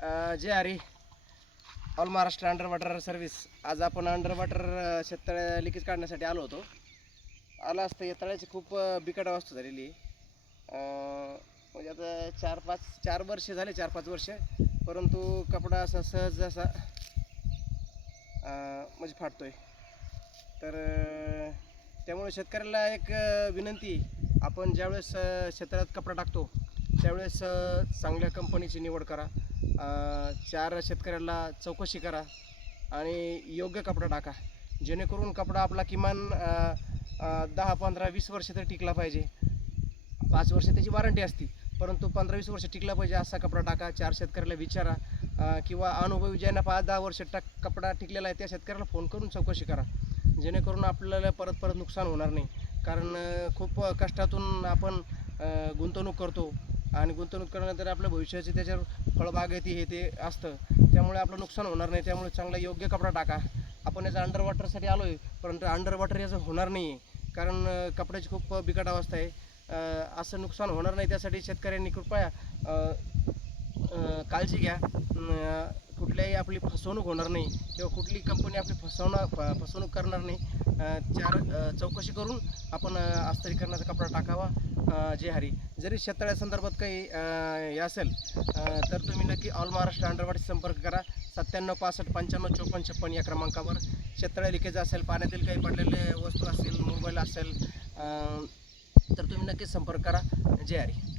जय हरी. All Maharashtra under water service. आज आपण अंडर वॉटर शेततळ्या लिकेज काढण्यासाठी आलो होतो. आला असता या तळ्याची खूप बिकट अवस्था झालेली आहे. म्हणजे आता 4 वर्ष झाले, 4-5 वर्ष, परंतु कपडा असा सहज असा म्हणजे फाटतोय. तर त्यामुळे शेतकऱ्याला एक विनंती आहे, आपण ज्यावेळेस शेततळ्यात कपडा टाकतो त्यावेळेस चांगल्या कंपनीची निवड करा. 4 शेतकऱ्याला चौकशी करा आणि योग्य कपडा टाका, जेणेकरून कपडा आपला किमान 10-15-20 वर्ष तरी टिकला पाहिजे. 5 वर्ष त्याची वॉरंटी असते, परंतु 15-20 वर्ष टिकला पाहिजे असा कपडा टाका. 4 शेतकऱ्याला विचारा, किंवा अनुभवी ज्यांना 5-10 वर्ष कपडा टिकलेला आहे त्या शेतकऱ्याला फोन करून चौकशी करा, जेणेकरून आपल्याला परत नुकसान होणार नाही. कारण खूप कष्टातून आपण गुंतवणूक करतो आणि गुंतवणूक करण्यानंतर आपल्या भविष्याची त्याच्यावर फळबागायती हे ते असतं, त्यामुळे आपलं नुकसान होणार नाही. त्यामुळे चांगला योग्य कपडा टाका. आपण याचा अंडर वॉटरसाठी आलो आहे, परंतु अंडर वॉटर याचं होणार नाही आहे, कारण कपड्याची खूप बिकट अवस्था आहे. असं नुकसान होणार नाही त्यासाठी शेतकऱ्यांनी कृपया काळजी घ्या. कुठल्याही आपली फसवणूक होणार नाही किंवा कुठली कंपनी आपली फसवणूक करणार नाही. 4 चौकशी करून आपण अस्त्रीकरणाचा कपडा टाकावा. जय हरी. जरी शेततळ्यासंदर्भात काही हे असेल तर तुम्ही नक्की ऑल महाराष्ट्र अंडरवॉटर संपर्क करा. 97 65 55 54 56 या क्रमांकावर. शेततळ्या लिकेज असेल, पाण्यातील काही पडलेले वस्तू असतील, मोबाईल असेल, तर तुम्ही नक्कीच संपर्क करा. जय हरी.